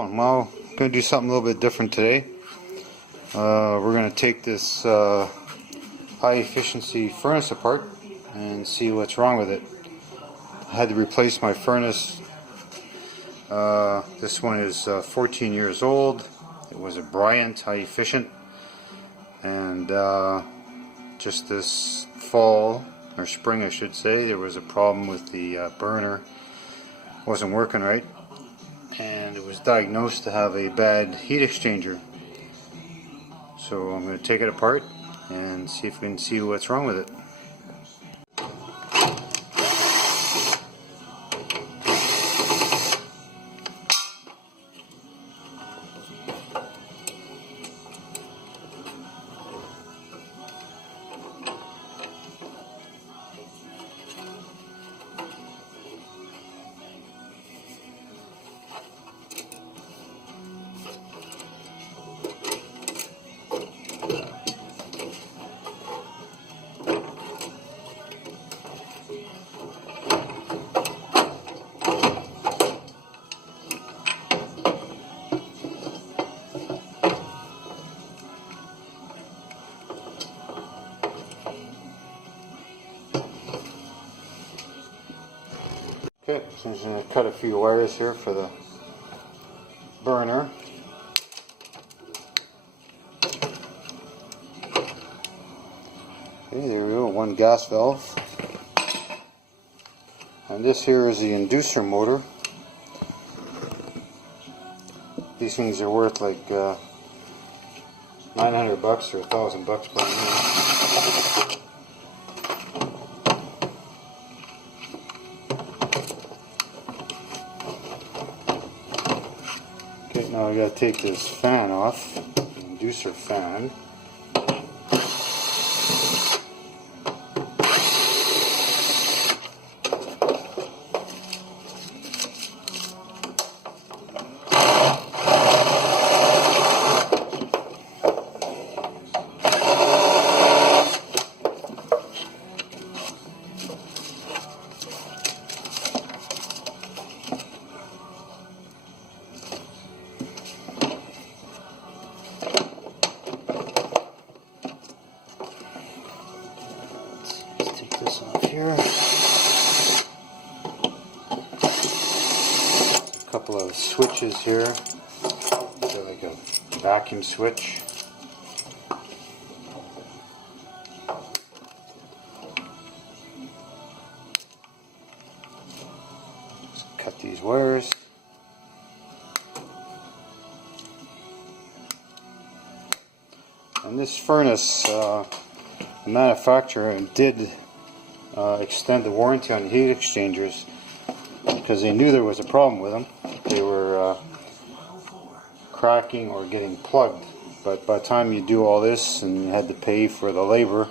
going? Well, I'm going to do something a little bit different today. We're going to take this high efficiency furnace apart and see what's wrong with it. I had to replace my furnace. This one is 14 years old. It was a Bryant high efficient, and just this fall or spring I should say, there was a problem with the burner. It wasn't working right, and it was diagnosed to have a bad heat exchanger. So I'm going to take it apart and see if we can see what's wrong with it. Okay, so I'm just going to cut a few wires here for the burner. Okay, there we go, one gas valve. And this here is the inducer motor. These things are worth like $900 or $1,000 per unit. Okay, now I gotta take this fan off, the inducer fan. This off here. A couple of switches here. So like a vacuum switch. Just cut these wires. And this furnace, the manufacturer did extend the warranty on heat exchangers because they knew there was a problem with them. They were cracking or getting plugged, but by the time you do all this and you had to pay for the labor,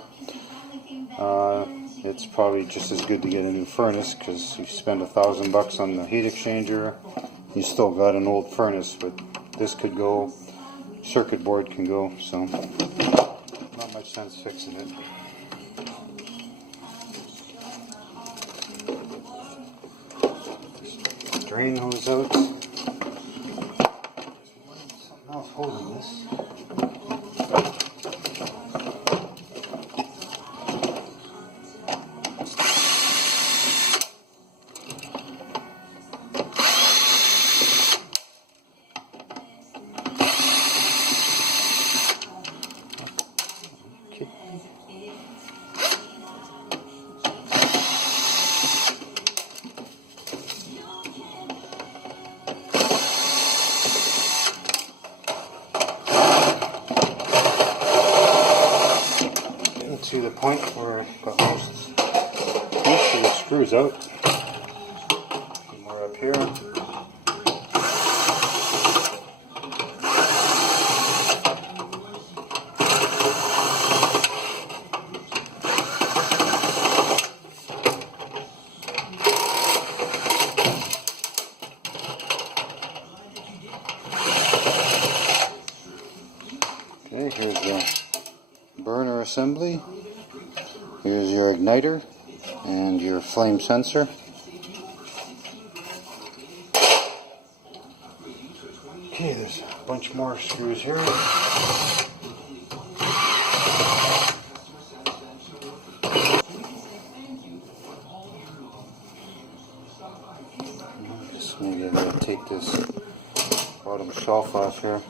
it's probably just as good to get a new furnace, because you spend $1,000 on the heat exchanger, you still got an old furnace, but this could go, circuit board can go, so not much sense fixing it. Drain hose out. Something else holding this. Okay. To the point where I've got most of the screws out. Some more up here. Okay, here's the burner assembly. Here's your igniter and your flame sensor. Okay, there's a bunch more screws here. Maybe I'm going to take this bottom shelf off here.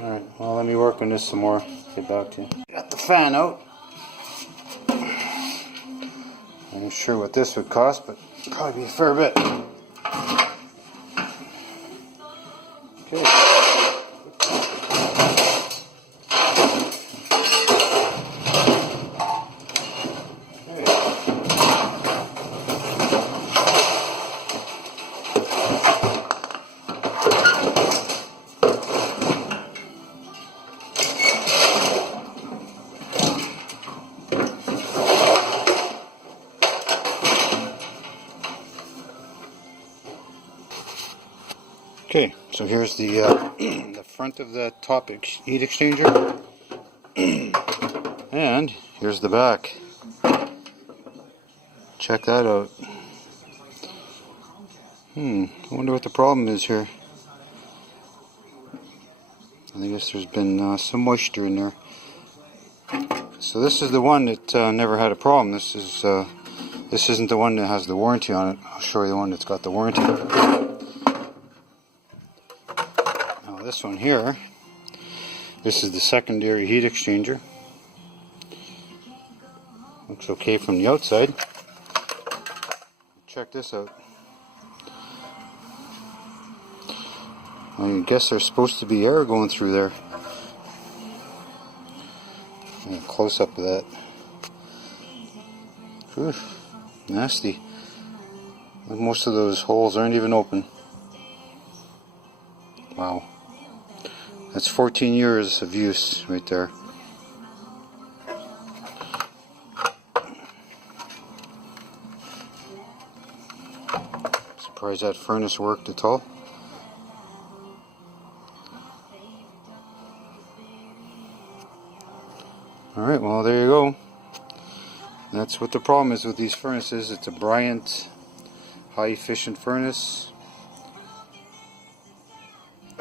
Alright, well, let me work on this some more. Get back to you. Got the fan out. I'm not sure what this would cost, but probably be a fair bit. Okay. Okay, so here's the the front of the top heat exchanger, and here's the back. Check that out. I wonder what the problem is here. I guess there's been some moisture in there. So this is the one that never had a problem. This isn't the one that has the warranty on it. I'll show you the one that's got the warranty. This one here, this is the secondary heat exchanger. Looks okay from the outside. Check this out. I guess there's supposed to be air going through there. A close up of that. Whew, nasty. Most of those holes aren't even open. Wow. That's 14 years of use right there. Surprised that furnace worked at all. Alright, well there you go. That's what the problem is with these furnaces. It's a Bryant high efficient furnace.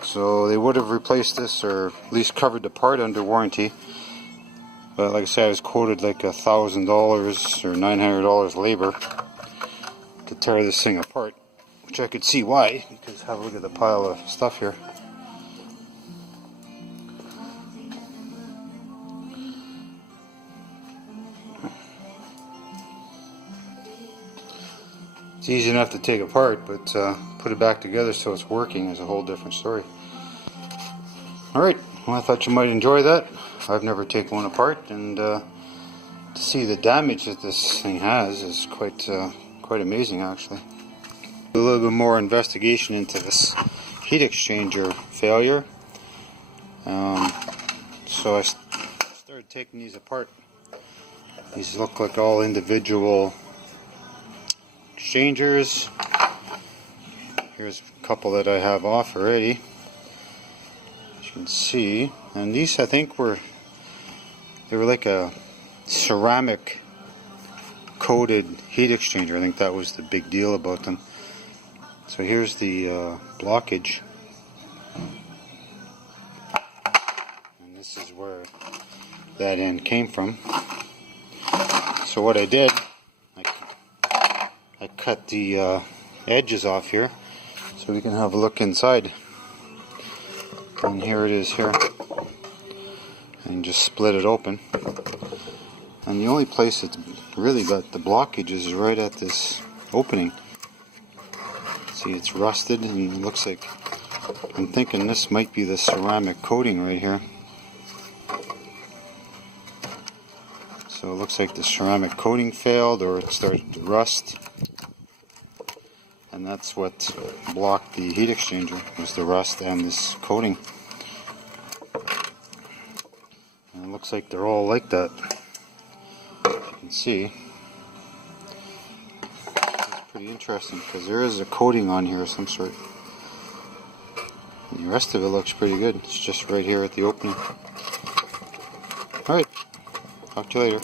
So they would have replaced this, or at least covered the part under warranty. But like I said, I was quoted like $1,000 or $900 labor to tear this thing apart, which I could see why, because have a look at the pile of stuff here. It's easy enough to take apart, but put it back together so it's working is a whole different story. Alright, well I thought you might enjoy that. I've never taken one apart, and to see the damage that this thing has is quite amazing actually. A little bit more investigation into this heat exchanger failure. So I started taking these apart. These look like all individual exchangers. Here's a couple that I have off already, as you can see, and these I think they were like a ceramic coated heat exchanger. I think that was the big deal about them. So here's the blockage, and this is where that end came from. So what I did, I cut the edges off here so we can have a look inside. And here it is here. And just split it open. And the only place that's really got the blockage is right at this opening. See, it's rusted and it looks like, I'm thinking this might be the ceramic coating right here. So So it looks like the ceramic coating failed, or it started to rust. And that's what blocked the heat exchanger, was the rust and this coating. And it looks like they're all like that. As you can see. It's pretty interesting because there is a coating on here of some sort. And the rest of it looks pretty good. It's just right here at the opening. Alright, talk to you later.